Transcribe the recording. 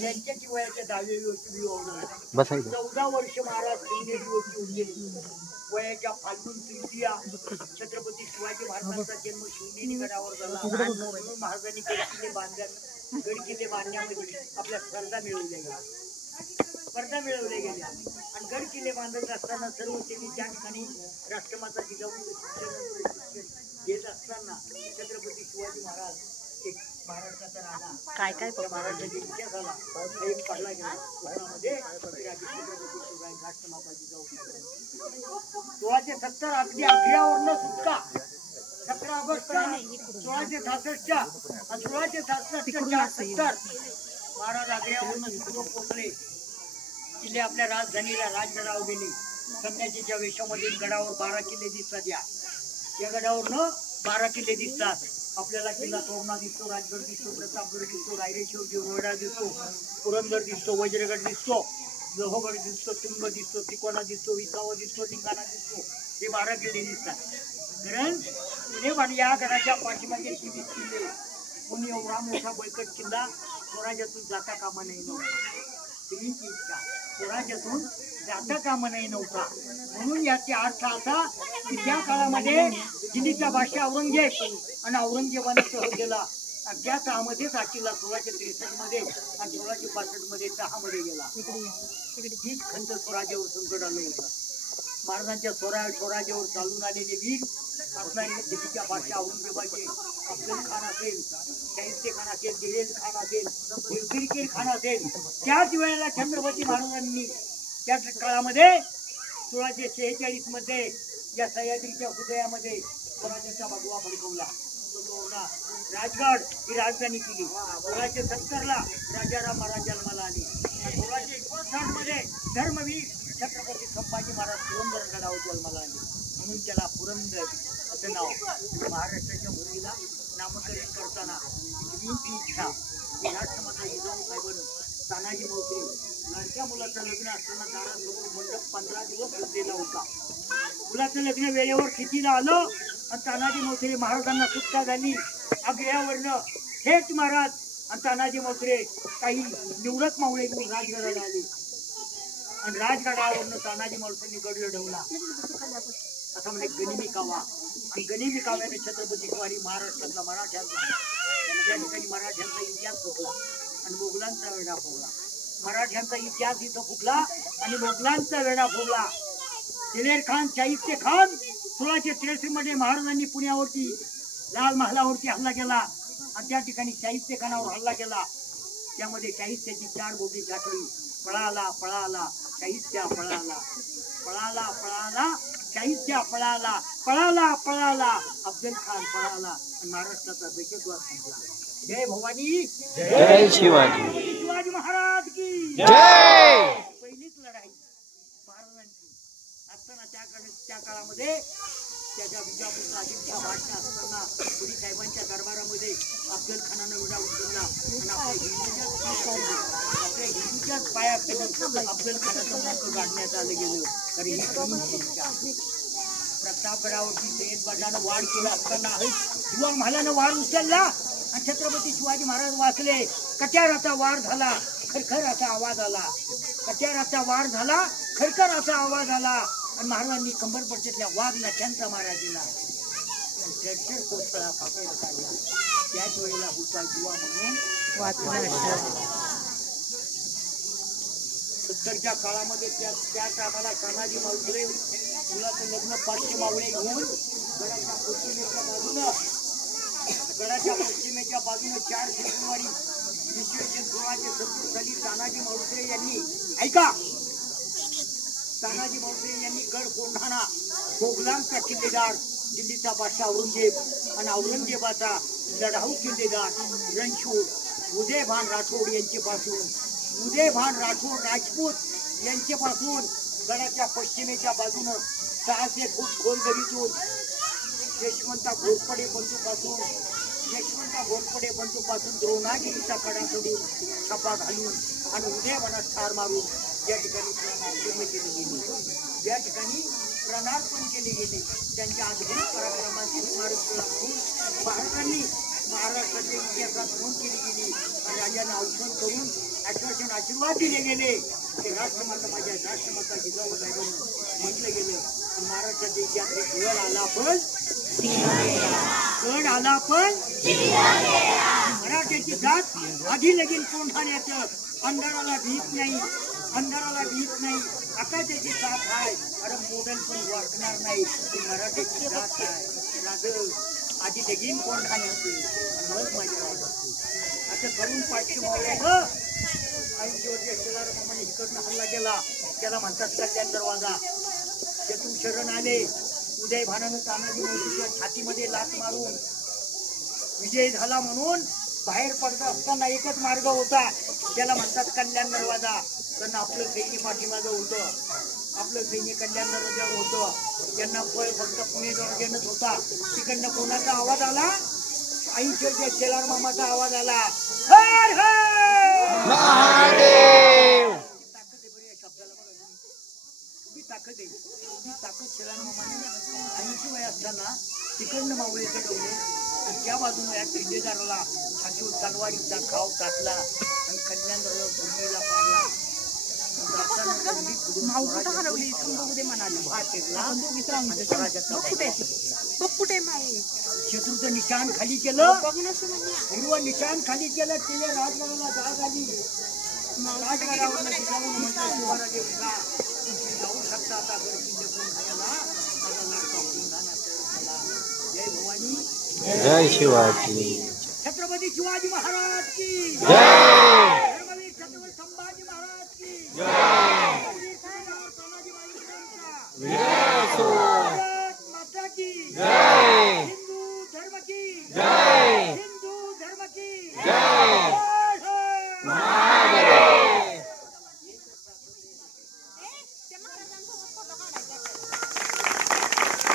यांच्याची वयाच्या 10व्या वर्षी विवाह झाला. बसायचं 14 वर्ष महाराज शिवनेरीवरती उरले. वयाच्या फाल्गुन तृतीया छत्रपती शिवाजी महाराजांचा जन्म शिवनेरी गडावर झाला. म्हणून महाराजांनी गडकिल्ले बांधण्यामध्ये आपल्या स्पर्धा मिळवल्या गेल्या. आणि गड किल्ले बांधत असताना सर्व त्यांनी ज्या ठिकाणी राष्ट्रमाता जिजाऊ घेत असताना छत्रपती शिवाजी महाराज एक महाराष्ट्राचा राजा काय काय महाराष्ट्राचा इतिहास आला एक पडला गेला कोकणामध्ये शिवराय राष्ट्रमाता जिजाऊ 1670 अगदी आखऱ्यावरनं सुटका 17 ऑगस्ट 1666 आणि 1667 महाराज आग्र्यावरनं सुटून पोहोचले. किल्ले आपल्या राजधानीला राजगडावर गेले. संन्यासीच्या वेशामध्ये गडावर 12 किल्ले दिसतात. या गडावरनं 12 किल्ले दिसतात. आपल्याला किल्ला तोरणा दिसतो, राजगड दिसतो, प्रतापगड दिसतो, रायरेश्वर देवगड दिसतो, पुरंदर दिसतो, वज्रगड दिसतो, लोहगड दिसतो, तुंग दिसतो, तिकोना दिसतो, विसावा दिसतो, लिंगाणा दिसतो. हे 12 किल्ले दिसतात. कारण पुणे या गडाच्या पाठीमागे 23 किल्ले. कोणी एवढा मोठा बळकट किल्ला स्वराज्यातून जाता कामा नाही नव्हता. स्त्रीची इच्छा स्वराज्यातून जाता कामा नाही नव्हता. म्हणून याचे अर्थ असा की त्या काळामध्ये दिल्लीचा बादशाह औरंगजेब आणि औरंगजेबाने सह गेला. त्या काळामध्येच हा किल्ला 1663 मध्ये आणि 1665 मध्ये 6 मध्ये गेला. हीच खंत स्वराज्यावर संकट आलं होतं. महाराजांच्या स्वराज्यावर चालून आलेले वीर दिल्लीच्या बादशाह औरंगजेबाचे अफजल खान असेल, शाहिस्ते खान असेल, दिलेर खान असेल, जुल्फिकार खान असेल. त्याच वेळेला छत्रपती महाराजांनी त्या काळामध्ये 1646 मध्ये या सह्याद्रीच्या हृदयामध्ये स्वराज्याचा भगवा फडकवला. राजगड ही राजधानी केली. 1670 ला राजाराम महाराज जन्माला आले. 1659 मध्ये धर्मवीर छत्रपती संभाजी महाराज पुरंदर गडावर जन्माला आले. म्हणून त्याला पुरंदर असं नाव. महाराष्ट्राच्या भूमीला नामकरण करताना इच्छा राष्ट्रमाता जिजाऊ साहेबांनी तानाजी मालुसरे लाडक्या मुलाचं लग्न असताना दारासमोर मंडप 15 दिवस सजलेला होता. मुलाचं लग्न वेळेवर कितीला आलं आणि तानाजी मालुसरे महाराजांना सुटका झाली. आग्र्यावरनं थेट महाराज आणि तानाजी मालुसरे काही निवडक मावळे घेऊन राजगडाला आले. आणि राजगडावरनं तानाजी मालुसरेंनी गड लढवला. असं म्हणजे गनिमी कावा. आणि गनिमी काव्याने छत्रपती शिवाजी महाराष्ट्रातला मराठ्यांचा या ठिकाणी मराठ्यांचा इतिहास फुटला आणि मोगलांचा वेढा फुगला. मराठ्यांचा इतिहास इथं फुटला आणि मोगलांचा वेढा फुगला. दिलेर खान, शाहिस्ते खान 1663 मध्ये महाराजांनी पुण्यावरती लाल महालावरती हल्ला केला आणि त्या ठिकाणी शाहिस्ते खानावर हल्ला केला. त्यामध्ये शाहिस्त्याची 4 बोटी टाकली. पळाला पळाला शाहिस्त्या पळाला, पळाला पळाला शाहिस्त्या पळाला, पळाला पळाला अफजल खान पळाला आणि महाराष्ट्राचा दहशतवाद संपला. जय भवानी, जय शिवाजी, शिवाजी महाराज की जय. पहिलीच लढाई महाराजांची असताना त्या काळामध्ये त्याच्या विजापूरचा अजिंठा भाषा असताना पुरी साहेबांच्या दरबारामध्ये अफजल खानानं विडा उचलला आणि आपल्या हिंदूच्याच पायाखाली अफजल खानाचं मुख काढण्यात आलं गेलं. तर ही प्रतापगडावरती सय्यद बजानं वाढ केला असताना युवा महालानं वार उचलला आणि छत्रपती शिवाजी महाराज वाचले. कट्याराचा वार झाला, खरखर असा आवाज आला. कट्याराचा वार झाला, खरखर असा आवाज आला आणि महाराजांनी कंबरपट्टीतल्या वाघ नख्यांचा मारा दिला. कोसळा फाकेला काढला. त्याच वेळेला होता युवा म्हणून 70च्या काळामध्ये त्या टायमाला तानाजी मालुसरे मुलाचं लग्न 500 मावळे घेऊन गडाच्या पश्चिमेच्या बाजूने 4 फेब्रुवारी 1670 साली तानाजी मालुसरे यांनी तानाजी मालुसरे यांनी गड कोंढाणा मोगलांचा किल्लेदार दिल्लीचा बादशाह औरंगजेब आणि औरंगजेबाचा लढाऊ किल्लेदार रणछोड उदयभान राठोड यांच्यापासून राजपूत यांच्यापासून गडाच्या पश्चिमेच्या बाजूनं 600 फूट खोल दरीतून यशवंता घोरपडे बंधूपासून द्रोणागिरीचा कडा चढून छापा घालून आणि उदयवनात ठार मारून या ठिकाणी प्राणार्पण केले गेले. त्यांच्या अद्भुत पराक्रमाची स्मारक महाराजांनी महाराष्ट्राच्या इतिहासात नोंद केली गेली आणि राजांना औषध करून आश्वासन आशीर्वाद दिले गेले ते राष्ट्रमाता माझ्या राष्ट्रमाता जिजाऊ आहे म्हणून म्हटलं गेलं. आणि महाराष्ट्राच्या इतिहासात गड आला पण गड आला पण मराठ्याची जात आधी लगीन कोंढाण्याचं अंधाराला भीत नाही अंधाराला भीत नाही आकाशाची साथ आहे अरे मोडल पण वाटणार नाही ती मराठ्याची जात आहे राज आधी लगीन कोंढाण्याचं मग माझ्या राजाचं असं करून पाचशे मावळ्या 80 वर्षे शेलार मामाने इकडनं हल्ला केला त्याला म्हणतात कल्याण दरवाजा त्यातून शरण आले उदय भानानं तानाजी मावशीच्या छातीमध्ये लाथ मारून विजय झाला म्हणून बाहेर पडता असताना एकच मार्ग होता त्याला म्हणतात कल्याण दरवाजा. पण आपलं सैन्य पाठीमागं होतं आपलं सैन्य कल्याण दरवाजावर होतं त्यांना फळ फक्त पुणे दरवाज्यानंच होता. तिकडनं कोणाचा आवाज आला 80 वर्षे शेलार मामाचा आवाज आला हर हर महादेव. ताकद आहे बरं या शब्दाला बघा तुम्ही ताकद आहे ती ताकद शेलार मामाने 80 वय असताना तिकडनं मावळे चढवले आणि त्या बाजूने या किल्लेदाराला हातीवर तलवारीचा घाव टाकला आणि कल्याण भूमीला पाडला. शत्रूचं निशाण खाली केलं हिरवं निशाण खाली केलं तिने राजगडाला जाग आली राजगडावर जाऊ शकता आता किल्ले कोण खायला माझा लाडका कोंढाणा झाला. जय भवानी जय शिवाजी. छत्रपती शिवाजी महाराज की जय.